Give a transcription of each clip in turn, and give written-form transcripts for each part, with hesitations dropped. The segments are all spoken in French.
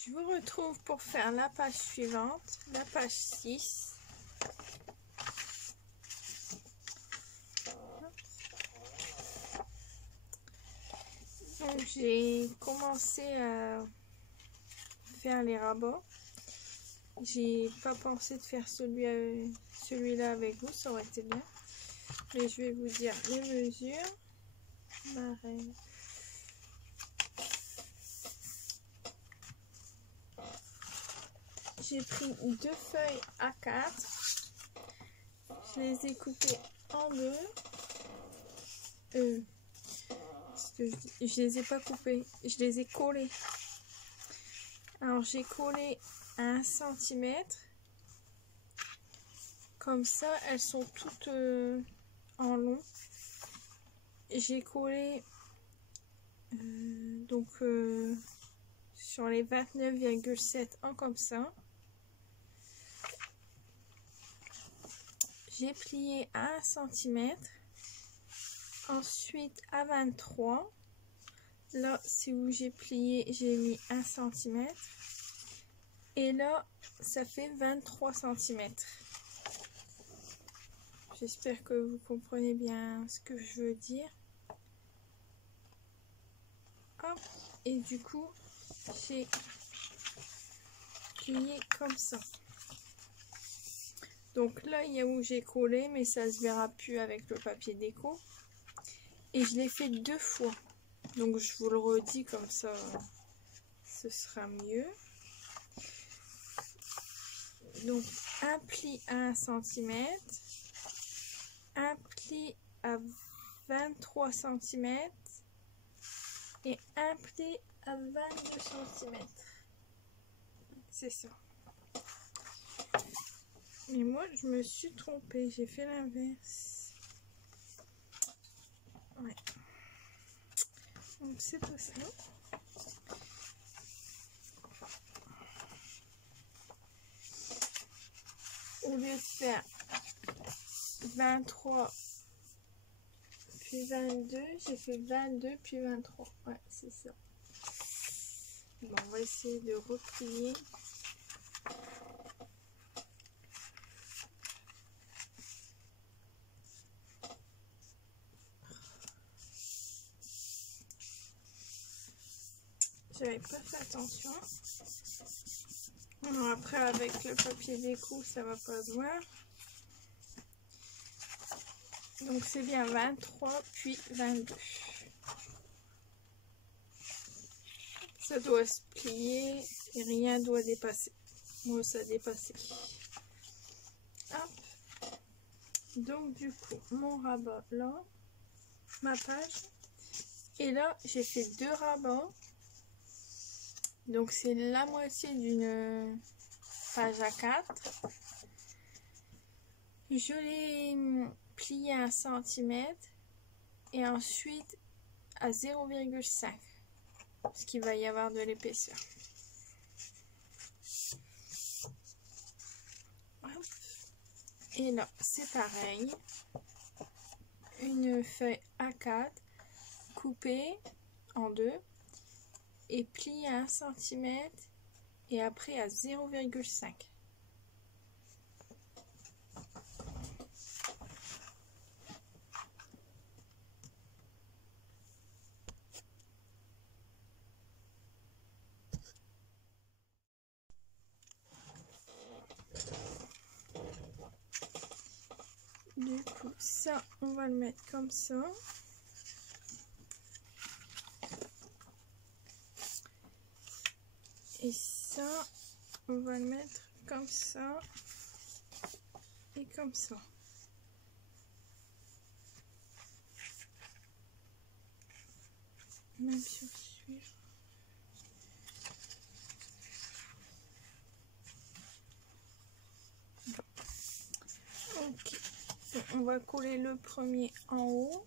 Je vous retrouve pour faire la page suivante, la page 6. Donc j'ai commencé à faire les rabats. J'ai pas pensé de faire celui-là avec vous, ça aurait été bien. Mais je vais vous dire les mesures. Pareil. J'ai pris 2 feuilles A4. Je les ai coupées en deux. Parce que je les ai pas coupées, je les ai collées. Alors j'ai collé à 1 cm. Comme ça, elles sont toutes en long. J'ai collé sur les 29,7 en comme ça. J'ai plié à 1 cm. Ensuite à 23. Là, c'est où j'ai plié, j'ai mis 1 cm. Et là, ça fait 23 cm. J'espère que vous comprenez bien ce que je veux dire. Hop. Et du coup, j'ai plié comme ça. Donc là, il y a où j'ai collé, mais ça se verra plus avec le papier déco. Et je l'ai fait 2 fois. Donc je vous le redis comme ça, ce sera mieux. Donc un pli à 1 cm, un pli à 23 cm et un pli à 22 cm. C'est ça. Mais moi je me suis trompée, j'ai fait l'inverse. Ouais. Donc c'est tout ça. Au lieu de faire 23 puis 22, j'ai fait 22 puis 23. Ouais, c'est ça. Bon, on va essayer de replier. J'avais pas fait attention. Bon, après, avec le papier déco, ça va pas se voir. Donc, c'est bien 23 puis 22. Ça doit se plier et rien doit dépasser. Moi, ça a dépassé. Hop. Donc, du coup, mon rabat là, ma page. Et là, j'ai fait 2 rabats. Donc, c'est la moitié d'une page A4. Je l'ai plié à 1 cm et ensuite à 0,5 parce qu'il va y avoir de l'épaisseur. Et là, c'est pareil. Une feuille A4 coupée en 2 et pliée à 1 cm et après à 0,5. Du coup, ça, on va le mettre comme ça. Et ça, on va le mettre comme ça et comme ça. Même sur celui-là. Ok. On va coller le premier en haut.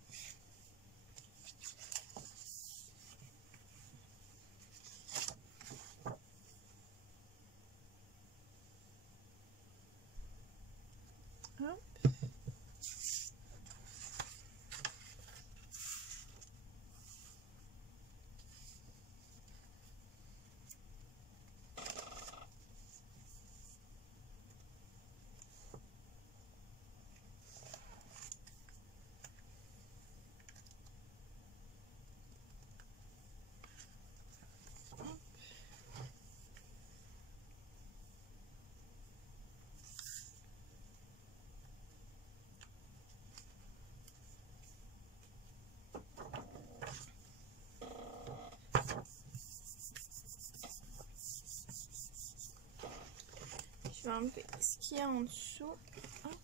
Hop. Je vais enlever ce qu'il y a en dessous. Hop.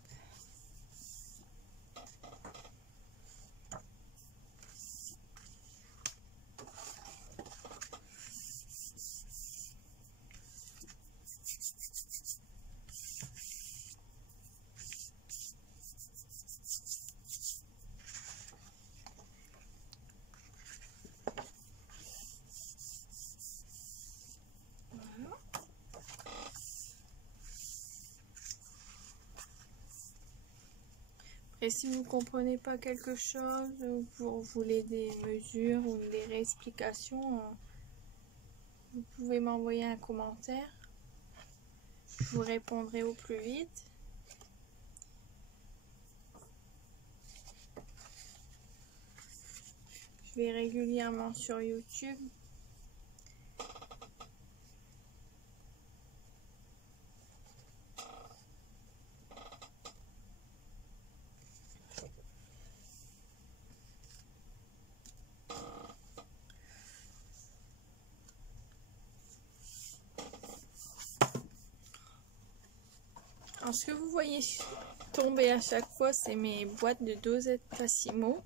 Et si vous ne comprenez pas quelque chose, ou vous voulez des mesures ou des réexplications, vous pouvez m'envoyer un commentaire. Je vous répondrai au plus vite. Je vais régulièrement sur YouTube. Alors, ce que vous voyez tomber à chaque fois, c'est mes boîtes de dosettes Tassimo.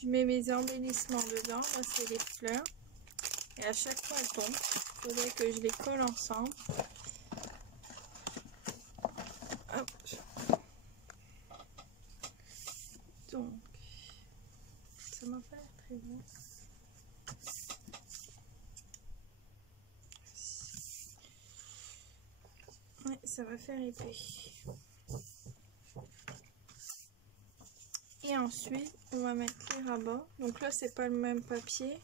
Je mets mes embellissements dedans. Là, c'est les fleurs. Et à chaque fois, elles tombent. Il faudrait que je les colle ensemble. Hop. Donc, ça m'a pas l'air très bon. Ouais, ça va faire épais. Et ensuite, on va mettre les rabats. Donc là, c'est pas le même papier.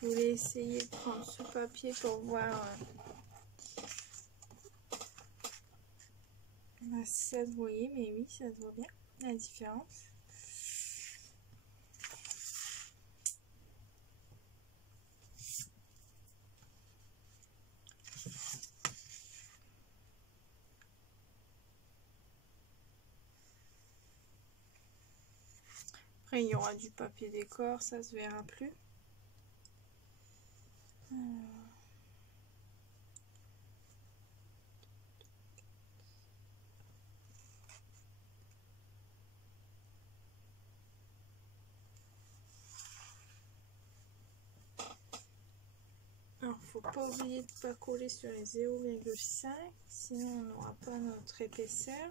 Je voulais essayer de prendre ce papier pour voir si ça se voyait. Mais oui, ça se voit bien, la différence. Après, il y aura du papier décor, ça se verra plus. Alors, faut pas oublier de ne pas coller sur les 0,5, sinon on n'aura pas notre épaisseur.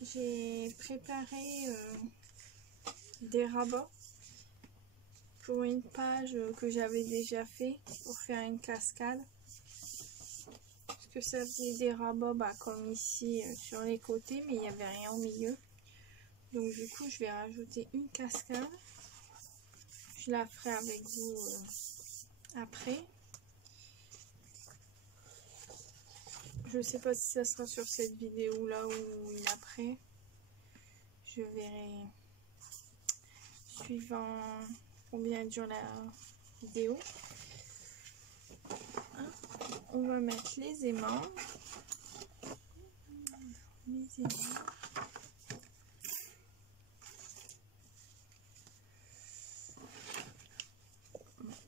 J'ai préparé des rabats pour une page que j'avais déjà fait pour faire une cascade. Parce que ça faisait des rabats comme ici sur les côtés, mais il n'y avait rien au milieu. Donc du coup, je vais rajouter une cascade. Je la ferai avec vous après. Je sais pas si ça sera sur cette vidéo là ou une après. Je verrai suivant combien dure la vidéo. On va mettre les aimants. Les aimants.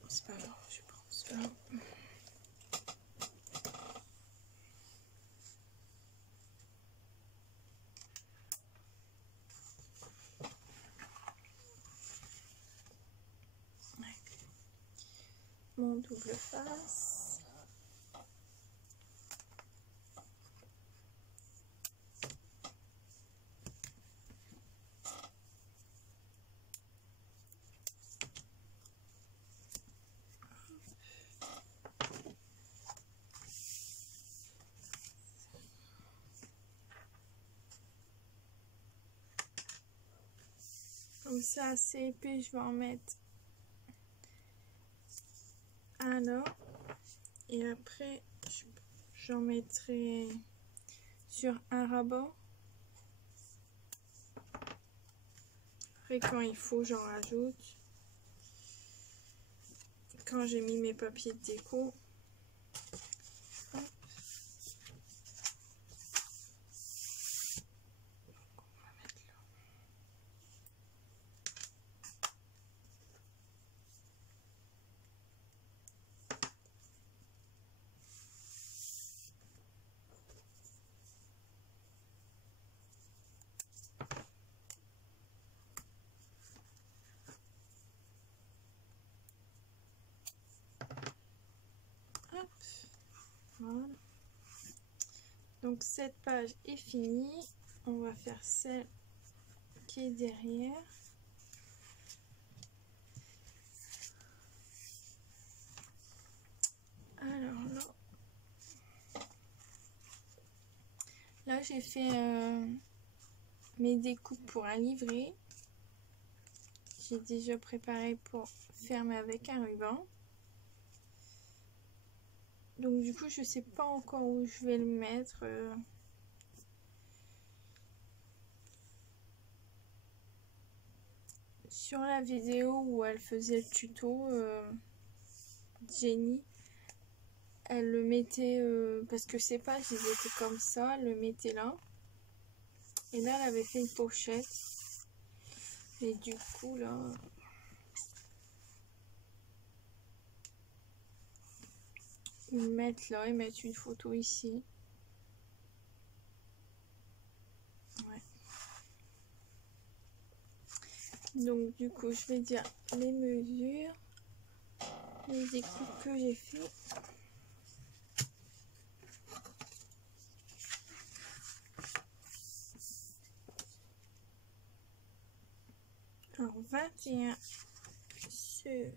C'est pas grave, je prends cela. Mon double face. comme ça c'est épais, je vais en mettre un là. Et après, j'en mettrai sur un rabat. Après, quand il faut, j'en rajoute. Quand j'ai mis mes papiers de déco. Hop. Voilà. Donc cette page est finie. On va faire celle qui est derrière. Alors là j'ai fait mes découpes pour un livret. J'ai déjà préparé pour fermer avec un ruban. Donc du coup je sais pas encore où je vais le mettre. Sur la vidéo où elle faisait le tuto, Jenny, elle le mettait, parce que ses pages ils étaient comme ça, elle le mettait là. Et là elle avait fait une pochette. Et du coup là... Ils mettent là, ils mettent une photo ici. Ouais. Donc du coup je vais dire les mesures, les découpes que j'ai fait. Alors 21 sur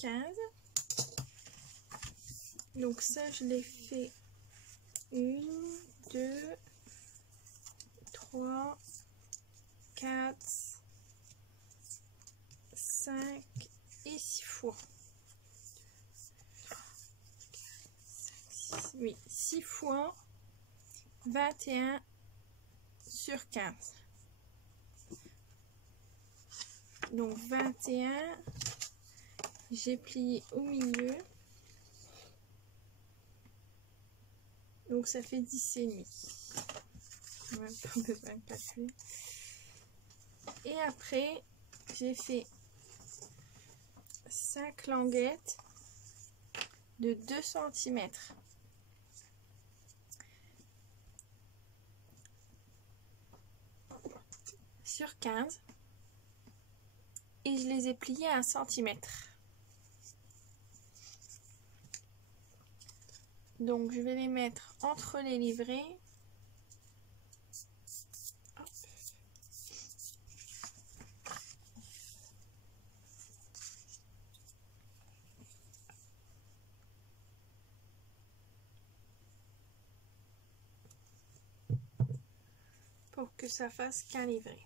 15. Donc ça je l'ai fait 1, 2, 3, 4, 5 et 6 fois. Oui, 6 fois 21 sur 15. Donc 21, j'ai plié au milieu. Donc ça fait 10 et demi. Même pas besoin de calculer. Et après, j'ai fait 5 languettes de 2 cm. Sur 15. Et je les ai pliées à 1 cm. Donc je vais les mettre entre les livrets. Hop. Pour que ça fasse qu'un livret.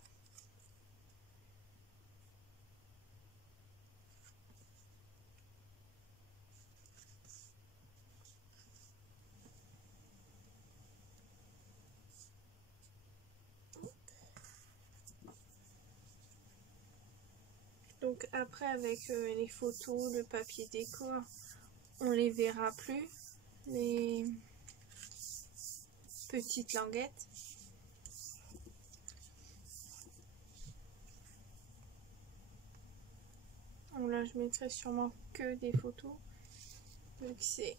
Donc après avec les photos, le papier décor, on les verra plus, les petites languettes. Donc là je mettrai sûrement que des photos, vu que c'est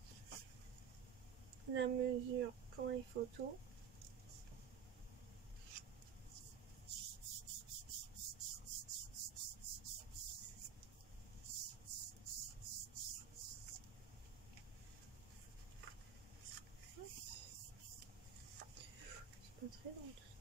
la mesure pour les photos. C'est pas très long tout ça.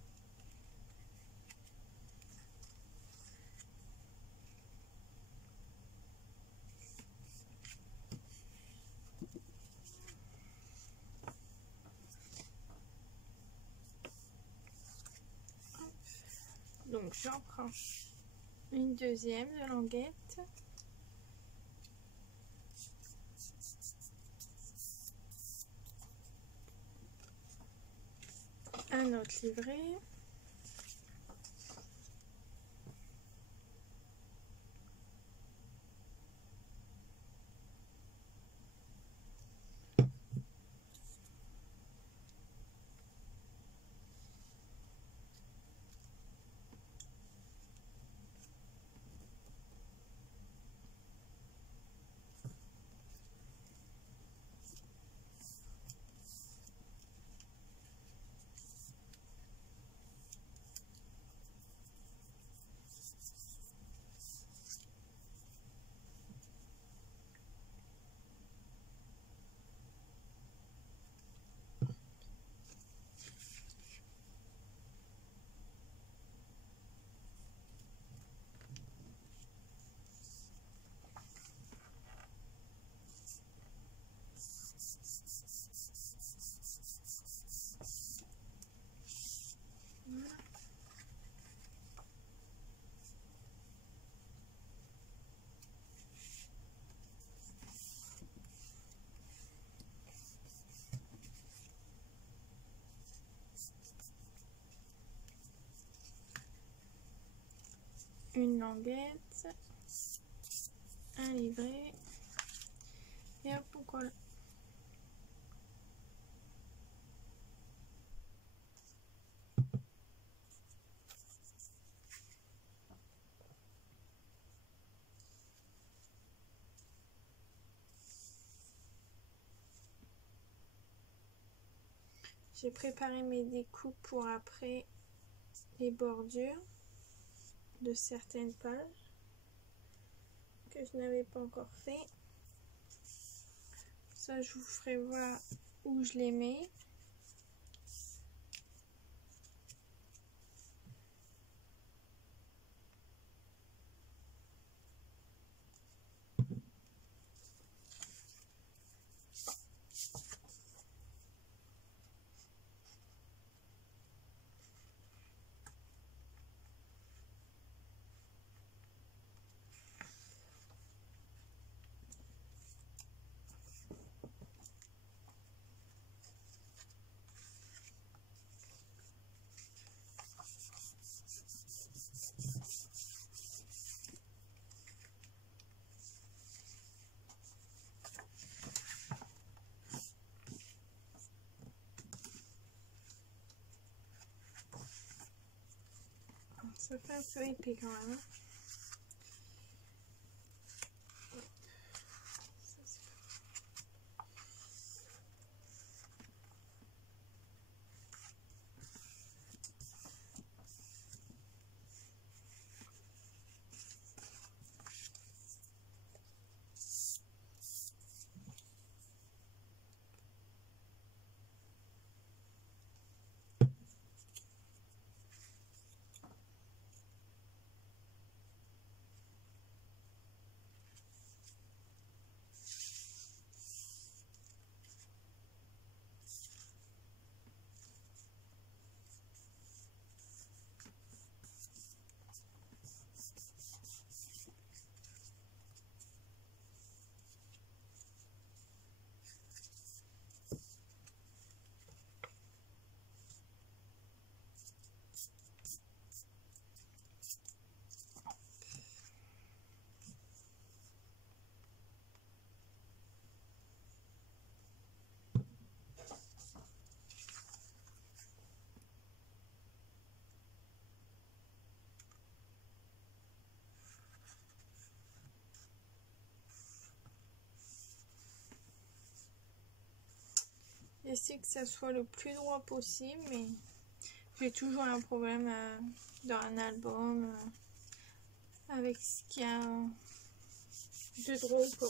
Donc j'en prends une deuxième de languette. Un autre livret. Une languette, un livret et hop on colle. J'ai préparé mes découpes pour après les bordures de certaines pages que je n'avais pas encore fait. Ça, je vous ferai voir où je les mets. Ça fait un peu épais quand même. J'essaie que ça soit le plus droit possible, mais j'ai toujours un problème dans un album avec ce qu'il y a de droit ou pas.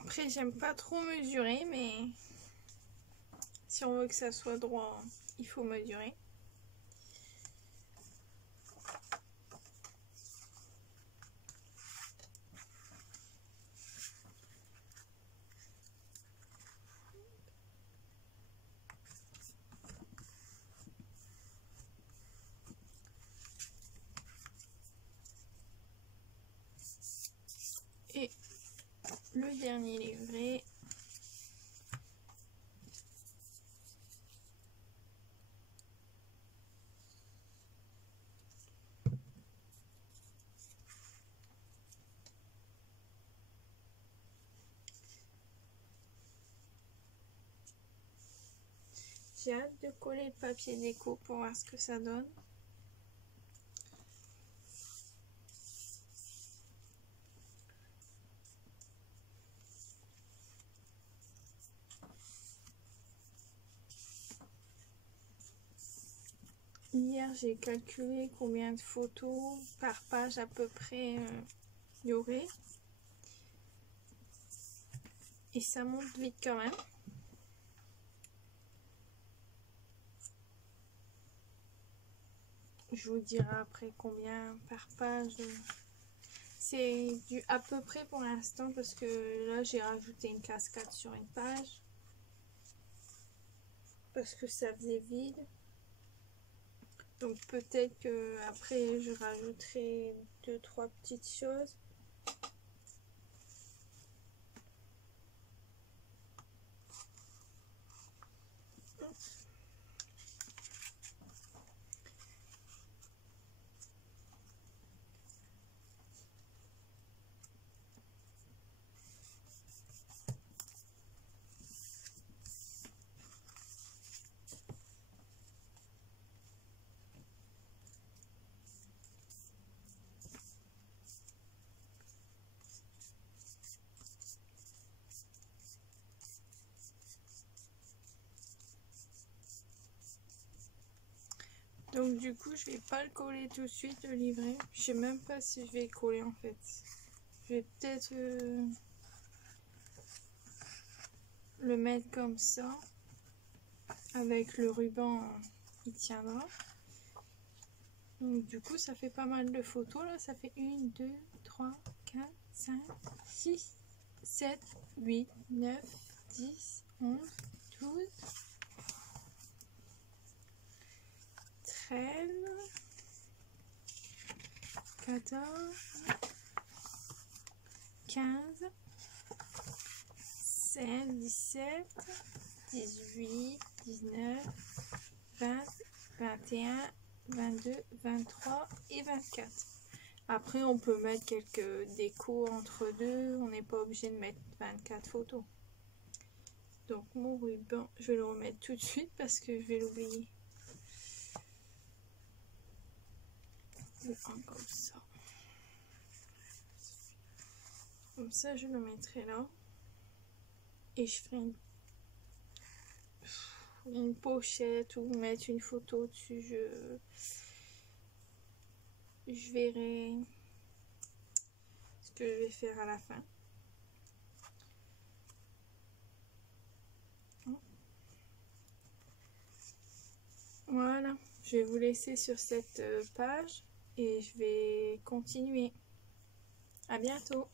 Après, j'aime pas trop mesurer, mais si on veut que ça soit droit, il faut mesurer. Et le dernier livret. J'ai hâte de coller le papier déco pour voir ce que ça donne. Hier, j'ai calculé combien de photos par page à peu près il y aurait. Et ça monte vite quand même. Je vous dirai après combien par page. C'est du à peu près pour l'instant parce que là j'ai rajouté une cascade sur une page. Parce que ça faisait vide. Donc peut-être que après je rajouterai 2-3 petites choses. Donc du coup je vais pas le coller tout de suite le livret. Je sais même pas si je vais le coller en fait. Je vais peut-être le mettre comme ça. Avec le ruban il tiendra. Donc du coup ça fait pas mal de photos là. Ça fait 1, 2, 3, 4, 5, 6, 7, 8, 9, 10, 11, 12, 13, 14, 15, 16, 17, 18, 19, 20, 21, 22, 23 et 24. Après on peut mettre quelques décos entre deux, on n'est pas obligé de mettre 24 photos. Donc mon ruban, je vais le remettre tout de suite parce que je vais l'oublier. Comme ça. Comme ça je le mettrai là. Et je ferai une pochette ou mettre une photo dessus. Je verrai ce que je vais faire à la fin. Voilà, je vais vous laisser sur cette page et je vais continuer. À bientôt.